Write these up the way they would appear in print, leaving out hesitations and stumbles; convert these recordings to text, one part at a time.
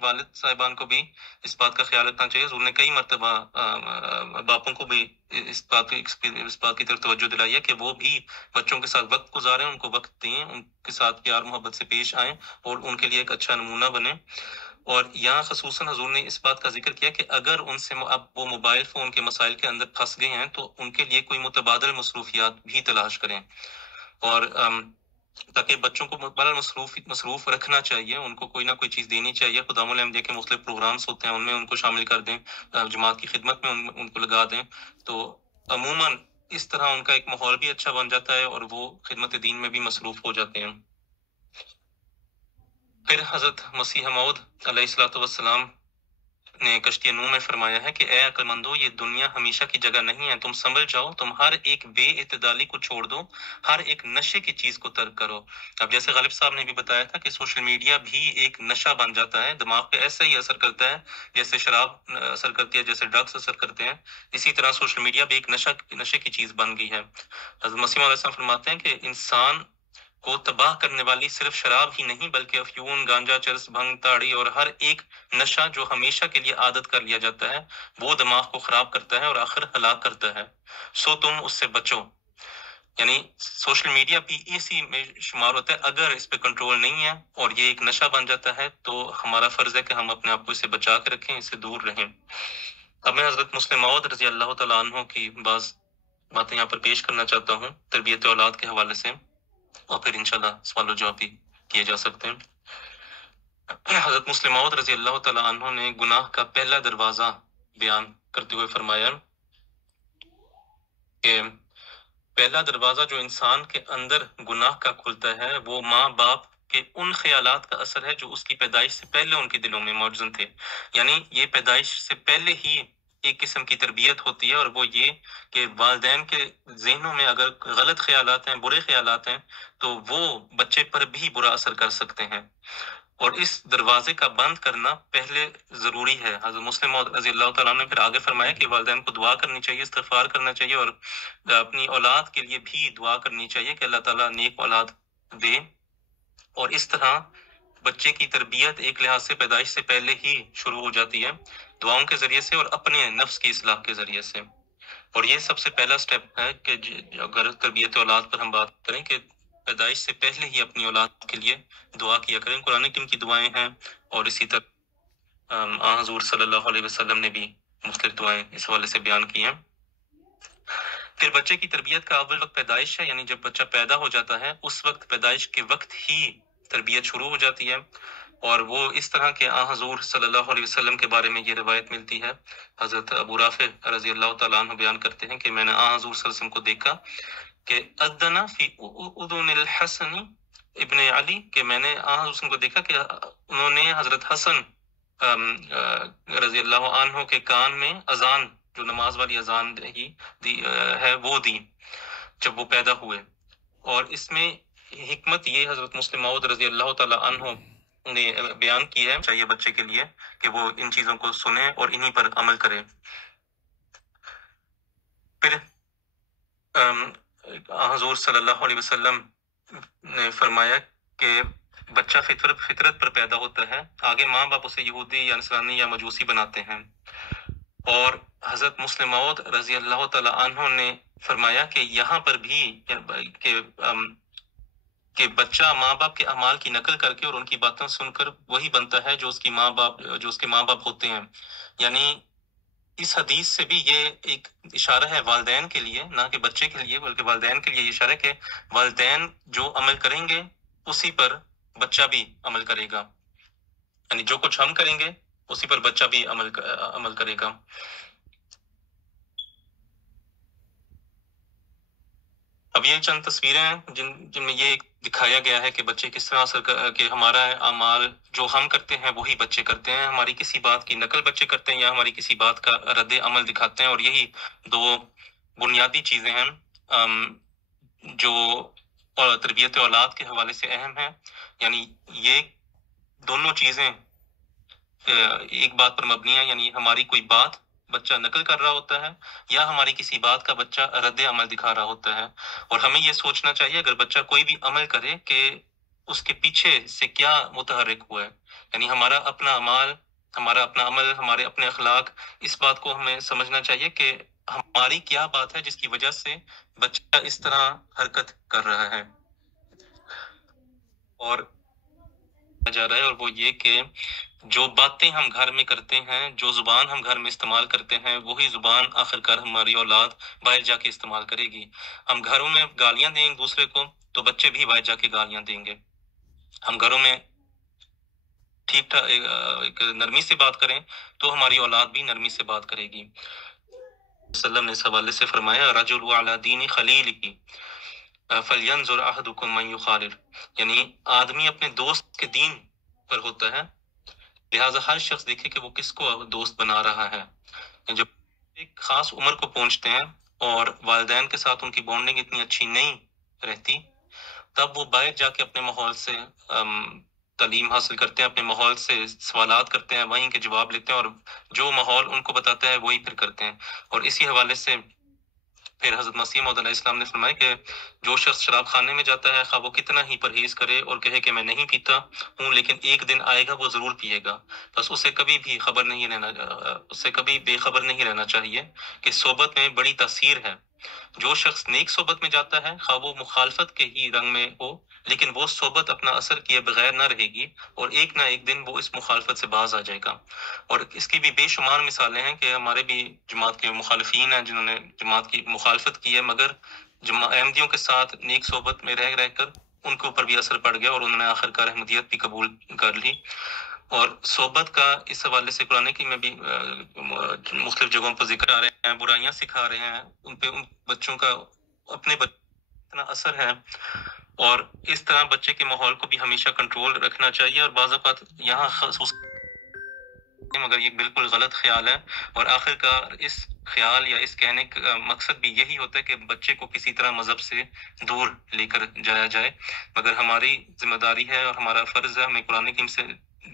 والد صاحبان کو بھی اس بات کا خیال رکھنا چاہیے. حضور نے کئی مرتبہ باپوں کو بھی اس بات کی طرف توجہ دلائی ہے کہ وہ بھی بچوں کے ساتھ وقت گزاریں، ان کو وقت دیں، ان کے ساتھ پیار محبت سے پیش آئیں اور ان کے لیے ایک اچھا نمونہ بنیں. اور یہاں خصوصاً حضور نے اس بات کا ذکر کیا کہ اگر ان سے اب وہ موبائل فون کے مسائل کے اندر پھنس گئے ہیں تو ان کے لیے کوئی متبادل مصروفیات بھی تلاش کریں. اور تاکہ بچوں کو مصروف رکھنا چاہیے، ان کو کوئی نہ کوئی چیز دینی چاہیے. خدام العمدیہ کے مختلف پروگرامز ہوتے ہیں، ان میں ان کو شامل کر دیں، جماعت کی خدمت میں ان کو لگا دیں. تو عموماً اس طرح ان کا ایک ماحول بھی اچھا بن جاتا ہے اور وہ خدمت دین میں بھی مصروف ہو جاتے ہیں. پھر حضرت مسیح موعود علیہ الصلوۃ والسلام نے کشتی نوح میں فرمایا ہے کہ اے عقل مندو، یہ دنیا ہمیشہ کی جگہ نہیں ہے، تم سنبھل جاؤ، تم ہر ایک بے اعتدالی کو چھوڑ دو، ہر ایک نشے کی چیز کو ترک کرو. اب جیسے غالب صاحب نے بھی بتایا تھا کہ سوشل میڈیا بھی ایک نشہ بن جاتا ہے، دماغ پہ ایسا ہی اثر کرتا ہے جیسے شراب اثر کرتی ہے، جیسے ڈرگس اثر کرتے ہیں، اسی طرح سوشل میڈیا بھی ایک نشے کی چیز بن گئی ہے. حضرت مسیح علیہ السلام فرماتے ہیں کہ انسان کو تباہ کرنے والی صرف شراب ہی نہیں بلکہ افیون، گانجا، چرس، بھنگ، تاڑی اور ہر ایک نشہ جو ہمیشہ کے لیے عادت کر لیا جاتا ہے وہ دماغ کو خراب کرتا ہے اور آخر ہلاک کرتا ہے. سو تم اس سے بچو. یعنی سوشل میڈیا بھی اسی میں شمار ہوتا ہے. اگر اس پہ کنٹرول نہیں ہے اور یہ ایک نشہ بن جاتا ہے تو ہمارا فرض ہے کہ ہم اپنے آپ کو اس سے بچا کے رکھیں، اس سے دور رہیں. اب میں حضرت مسلم موعود رضی اللہ تعالیٰ عنہ کی بعض باتیں یہاں پر پیش کرنا چاہتا ہوں تربیت اولاد کے حوالے سے، اور پھر انشاءاللہ سوال و جواب بھی کیے جا سکتے ہیں. حضرت مسلم موعود رضی اللہ تعالیٰ عنہ نے گناہ کا پہلا دروازہ بیان کرتے ہوئے فرمایا کہ پہلا دروازہ جو انسان کے اندر گناہ کا کھلتا ہے وہ ماں باپ کے ان خیالات کا اثر ہے جو اس کی پیدائش سے پہلے ان کے دلوں میں موجود تھے. یعنی یہ پیدائش سے پہلے ہی ایک قسم کی تربیت ہوتی ہے، اور وہ یہ کہ والدین کے ذہنوں میں اگر غلط خیالات ہیں، برے خیالات ہیں، تو وہ بچے پر بھی برا اثر کر سکتے ہیں. اور اس دروازے کا بند کرنا پہلے ضروری ہے. حضرت مسلم موعود رضی اللہ تعالیٰ نے پھر آگے فرمایا کہ والدین کو دعا کرنی چاہیے، استغفار کرنا چاہیے، اور اپنی اولاد کے لیے بھی دعا کرنی چاہیے کہ اللہ تعالیٰ نیک اولاد دے. اور اس طرح بچے کی تربیت ایک لحاظ سے پیدائش سے پہلے ہی شروع ہو جاتی ہے، دعاؤں کے ذریعے سے اور اپنے نفس کی اصلاح کے ذریعے سے. اور یہ سب سے پہلا سٹیپ ہے کہ اگر تربیت اولاد پر ہم بات کریں کہ پیدائش سے پہلے ہی اپنی اولاد کے لیے دعا کیا کریں. قرآن کریم کی دعائیں ہیں اور اسی طرح حضور صلی اللہ علیہ وسلم نے بھی مختلف دعائیں اس حوالے سے بیان کی ہیں. پھر بچے کی تربیت کا اول وقت پیدائش ہے، یعنی جب بچہ پیدا ہو جاتا ہے اس وقت پیدائش کے وقت ہی تربیت شروع ہو جاتی ہے. اور وہ اس طرح کے حضور صلی اللہ علیہ وسلم کے بارے میں یہ روایت ملتی ہے. حضرت ابو رافع رضی اللہ تعالیٰ عنہ بیان کرتے ہیں کہ میں نے حضور صلی اللہ علیہ وسلم کو دیکھا کہ اذن فی اذن الحسن ابن علی، کہ میں نے حضور صلی اللہ علیہ وسلم کو دیکھا کہ انہوں نے حضرت حسن رضی اللہ عنہ کے کان میں اذان، جو نماز والی اذان ہے وہ دی جب وہ پیدا ہوئے. اور اس میں حکمت یہ حضرت مسلم موعود رضی اللہ تعالیٰ عنہ نے بیان کی ہے چاہیے بچے کے لیے کہ وہ ان چیزوں کو سنے اور انہی پر عمل کرے. پھر حضور صلی اللہ علیہ وسلم نے فرمایا کہ بچہ فطرت پر پیدا ہوتا ہے، آگے ماں باپ اسے یہودی یا نصرانی یا مجوسی بناتے ہیں. اور حضرت مسلم موعود رضی اللہ تعالیٰ عنہ نے فرمایا کہ یہاں پر بھی کہ بچہ ماں باپ کے اعمال کی نقل کر کے اور ان کی باتیں سن کر وہی بنتا ہے جو اس کے ماں باپ ہوتے ہیں. یعنی اس حدیث سے بھی یہ ایک اشارہ ہے والدین کے لیے، نہ کہ بچے کے لیے بلکہ والدین کے لیے یہ اشارہ ہے کہ والدین جو عمل کریں گے اسی پر بچہ بھی عمل کرے گا. یعنی جو کچھ ہم کریں گے اسی پر بچہ بھی عمل کرے گا. اب یہ چند تصویریں ہیں جن میں یہ دکھایا گیا ہے کہ بچے کس طرح کہ ہمارا اعمال جو ہم کرتے ہیں وہی بچے کرتے ہیں. ہماری کسی بات کی نقل بچے کرتے ہیں یا ہماری کسی بات کا رد عمل دکھاتے ہیں. اور یہی دو بنیادی چیزیں ہیں جو تربیت اولاد کے حوالے سے اہم ہیں. یعنی یہ دونوں چیزیں ایک بات پر مبنی ہے، یعنی ہماری کوئی بات بچہ نقل کر رہا ہوتا ہے یا ہماری کسی بات کا بچہ رد عمل دکھا رہا ہوتا ہے. اور ہمیں یہ سوچنا چاہیے اگر بچہ کوئی بھی عمل کرے کہ اس کے پیچھے سے کیا متحرک ہوا ہے، یعنی ہمارا اپنا اعمال، ہمارا اپنا عمل، ہمارے اپنے اخلاق، اس بات کو ہمیں سمجھنا چاہیے کہ ہماری کیا بات ہے جس کی وجہ سے بچہ اس طرح حرکت کر رہا ہے۔ اور جا رہا ہے، اور وہ یہ کہ جو باتیں ہم گھر میں کرتے ہیں، جو زبان ہم گھر میں استعمال کرتے ہیں، وہی زبان آخر کار ہماری اولاد باہر جا کے استعمال کرے گی۔ ہم گھروں میں گالیاں دیں ایک دوسرے کو تو بچے بھی باہر جا کے گالیاں دیں گے۔ ہم گھروں میں ٹھیک ٹھاک ایک نرمی سے بات کریں تو ہماری اولاد بھی نرمی سے بات کرے گی۔ وسلم نے اس حوالے سے فرمایا رجل علی دین خلیل کی فلینظر احدکم من یخالل، یعنی آدمی اپنے دوست کے دین پر ہوتا ہے، لہٰذا ہر شخص دیکھے کہ وہ کس کو دوست بنا رہا ہے۔ جب ایک خاص عمر کو پہنچتے ہیں اور والدین کے ساتھ ان کی بانڈنگ اتنی اچھی نہیں رہتی، تب وہ باہر جا کے اپنے ماحول سے تعلیم حاصل کرتے ہیں، اپنے ماحول سے سوالات کرتے ہیں، وہیں کے جواب لیتے ہیں، اور جو ماحول ان کو بتاتا ہے وہی پھر کرتے ہیں۔ اور اسی حوالے سے پھر حضرت مسیح موعود علیہ السلام نے فرمایا کہ جو شخص شراب خانے میں جاتا ہے، خواہ وہ کتنا ہی پرہیز کرے اور کہے کہ میں نہیں پیتا ہوں، لیکن ایک دن آئے گا وہ ضرور پیے گا، بس اسے کبھی بھی اسے کبھی بے خبر نہیں رہنا چاہیے کہ صحبت میں بڑی تاثیر ہے۔ جو شخص نیک صحبت میں جاتا ہے، خواہ وہ مخالفت کے ہی رنگ میں ہو، لیکن وہ صحبت اپنا اثر کیے بغیر نہ رہے گی، اور ایک نہ ایک دن وہ اس مخالفت سے باز آ جائے گا۔ اور اس کی بھی بے شمار مثالیں ہیں کہ ہمارے بھی جماعت کے مخالفین ہیں جنہوں نے جماعت کی مخالفت کی ہے، مگر احمدیوں کے ساتھ نیک صحبت میں رہ رہ کر ان کے اوپر بھی اثر پڑ گیا اور انہوں نے آخر کار احمدیت بھی قبول کر لی۔ اور صحبت کا اس حوالے سے قرآن کی میں بھی مختلف جگہوں پر ذکر آ رہے ہیں، برائیاں سکھا رہے ہیں، ان پہ ان بچوں کا اپنے اتنا اثر ہے، اور اس طرح بچے کے ماحول کو بھی ہمیشہ کنٹرول رکھنا چاہیے۔ اور بعض اوقات یہاں خصوص مگر یہ بالکل غلط خیال ہے، اور آخر کار اس خیال یا اس کہنے کا مقصد بھی یہی ہوتا ہے کہ بچے کو کسی طرح مذہب سے دور لے کر جایا جائے، مگر ہماری ذمہ داری ہے اور ہمارا فرض ہے، ہمیں قرآن کریم سے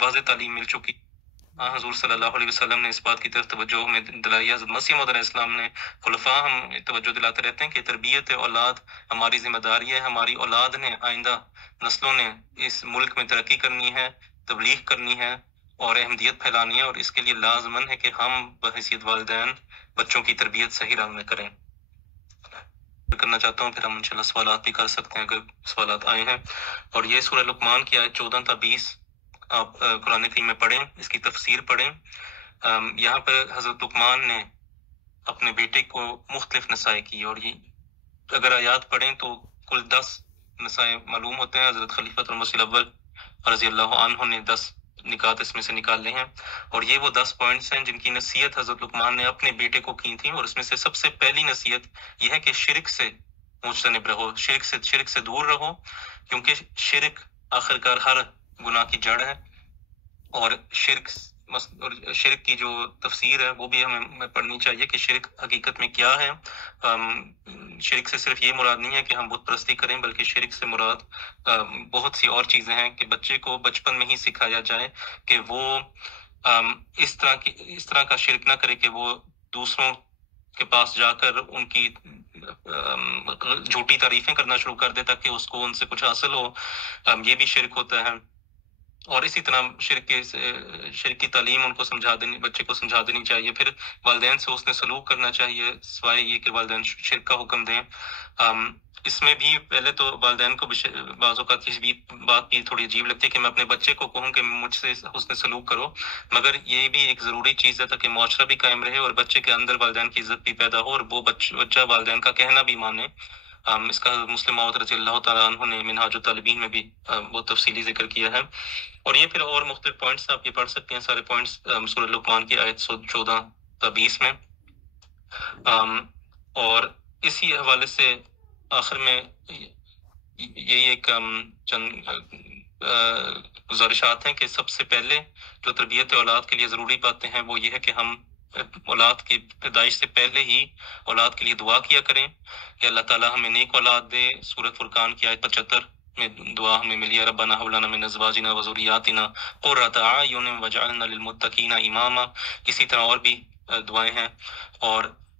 واضح تعلیم مل چکی۔ حضور صلی اللہ علیہ وسلم نے اس بات کی طرف توجہ ہمیں دلائی ہے، حضرت مسیح موعود علیہ السلام نے، خلفاء ہم توجہ دلاتے رہتے ہیں کہ تربیت اولاد ہماری ذمہ داری ہے۔ ہماری اولاد نے، آئندہ نسلوں نے اس ملک میں ترقی کرنی ہے، تبلیغ کرنی ہے اور احمدیت پھیلانی ہے، اور اس کے لیے لازمن ہے کہ ہم بحیثیت والدین بچوں کی تربیت صحیح رنگ میں کریں۔ کرنا چاہتا ہوں، پھر ہم انشاءاللہ سوالات بھی کر سکتے ہیں اگر سوالات آئے ہیں۔ اور یہ سورہ لقمان کی آیت 14 تا 20 آپ قرآن کریم میں پڑھیں، اس کی تفسیر پڑھیں۔ یہاں پر حضرت لقمان نے اپنے بیٹے کو مختلف نصائح کی، اور یہ اگر آیات پڑھیں تو کل 10 نصائح معلوم ہوتے ہیں۔ حضرت خلیفۃ المسیح الاول رضی اللہ عنہ نے 10 نکات اس میں سے نکالے ہیں، اور یہ وہ 10 پوائنٹس ہیں جن کی نصیحت حضرت لقمان نے اپنے بیٹے کو کی تھی، اور اس میں سے سب سے پہلی نصیحت یہ ہے کہ شرک سے مجتنب رہو، شرک سے دور رہو، کیونکہ شرک آخر کار ہر گناہ کی جڑ ہے، اور شرک کی جو تفسیر ہے وہ بھی ہمیں پڑھنی چاہیے کہ شرک حقیقت میں کیا ہے۔ شرک سے صرف یہ مراد نہیں ہے کہ ہم بت پرستی کریں، بلکہ شرک سے مراد بہت سی اور چیزیں ہیں کہ بچے کو بچپن میں ہی سکھایا جائے کہ وہ اس طرح کا شرک نہ کرے کہ وہ دوسروں کے پاس جا کر ان کی جھوٹی تعریفیں کرنا شروع کر دے تاکہ اس کو ان سے کچھ حاصل ہو، یہ بھی شرک ہوتا ہے۔ اور اسی طرح شرک کی تعلیم ان کو بچے کو سمجھا دینی چاہیے۔ پھر والدین سے اس نے سلوک کرنا چاہیے، سوائے یہ کہ والدین شرک کا حکم دیں۔ اس میں بھی پہلے تو والدین کو بعض اوقات اس بات کی تھوڑی عجیب لگتی ہے کہ میں اپنے بچے کو کہوں کہ مجھ سے حسن سلوک کرو، مگر یہ بھی ایک ضروری چیز ہے تاکہ معاشرہ بھی قائم رہے اور بچے کے اندر والدین کی عزت بھی پیدا ہو، اور وہ بچہ والدین کا کہنا بھی مانے۔ اس کا مسلم موعود رضی اللہ تعالیٰ عنہ نے منہاج الطالبین میں بھی بہت تفصیلی ذکر کیا ہے۔ اور یہ پھر اور مختلف پوائنٹس آپ یہ پڑھ سکتے ہیں، سارے پوائنٹس سورہ لقمان کی آیت 14 تا 20 میں۔ اور اسی حوالے سے آخر میں یہی ایک چند گزارشات ہیں کہ سب سے پہلے جو تربیت اولاد کے لیے ضروری باتیں ہیں وہ یہ ہے کہ ہم اولاد کی پیدائش سے پہلے ہی اولاد کے لیے دعا کیا کریں کہ اللہ تعالیٰ ہمیں نیک اولاد دے۔ سورۃ فرقان کی آیت 75 میں دعا ہمیں ملی ہے، ربنا ھب لنا من ازواجنا وذریاتنا قرۃ اعین واجعلنا للمتقین اماما۔ اسی طرح اور بھی دعائیں ہیں، اور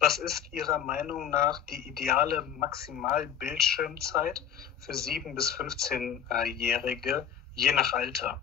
Was ist Ihrer Meinung nach die ideale Maximal-Bildschirmzeit für 7- bis 15-Jährige, je nach Alter?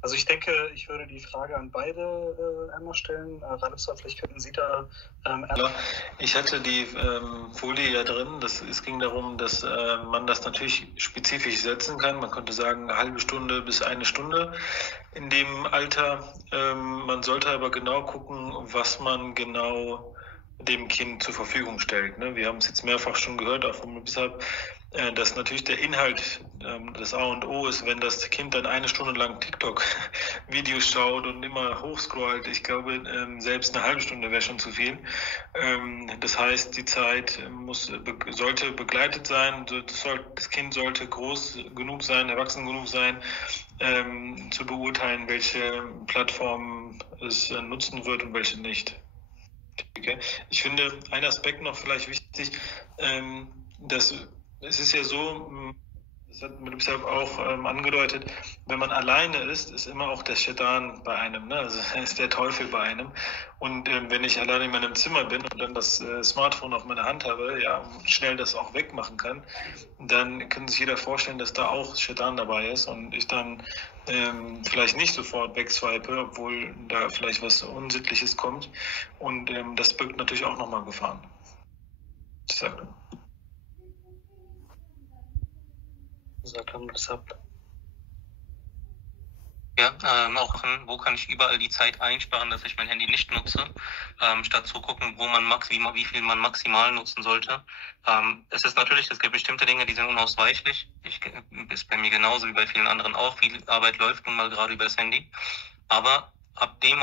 Also ich denke, ich würde die Frage an beide einmal stellen. Radissa, vielleicht könnten Sie da... Ich hatte die Folie ja drin. Es ging darum, dass man das natürlich spezifisch setzen kann. Man könnte sagen, eine halbe Stunde bis eine Stunde in dem Alter. Man sollte aber genau gucken, was man genau dem Kind zur Verfügung stellt. Ne? Wir haben es jetzt mehrfach schon gehört, auch vom Weshalb, dass natürlich der Inhalt das A und O ist, wenn das Kind dann eine Stunde lang TikTok-Videos schaut und immer hochscrollt. Ich glaube, selbst eine halbe Stunde wäre schon zu viel. Das heißt, die Zeit sollte begleitet sein. Das Kind sollte groß genug sein, erwachsen genug sein, zu beurteilen, welche Plattform es nutzen wird und welche nicht. Okay. Ich finde, ein Aspekt noch vielleicht wichtig, dass es ist ja so, das hat man deshalb auch angedeutet, wenn man alleine ist immer auch der Shaitan bei einem, ne? Also ist der Teufel bei einem. Und wenn ich alleine in meinem Zimmer bin und dann das Smartphone auf meiner Hand habe, ja, und schnell das auch wegmachen kann, dann kann sich jeder vorstellen, dass da auch Shaitan dabei ist und ich dann vielleicht nicht sofort wegswipe, obwohl da vielleicht was Unsittliches kommt. Und das birgt natürlich auch nochmal Gefahren. Ja, auch wo kann ich überall die Zeit einsparen, dass ich mein Handy nicht nutze, statt zu gucken, wie viel man maximal nutzen sollte. Es ist natürlich, es gibt bestimmte Dinge, die sind unausweichlich. Ist bei mir genauso wie bei vielen anderen auch. Viel Arbeit läuft nun mal gerade übers Handy. Aber ab dem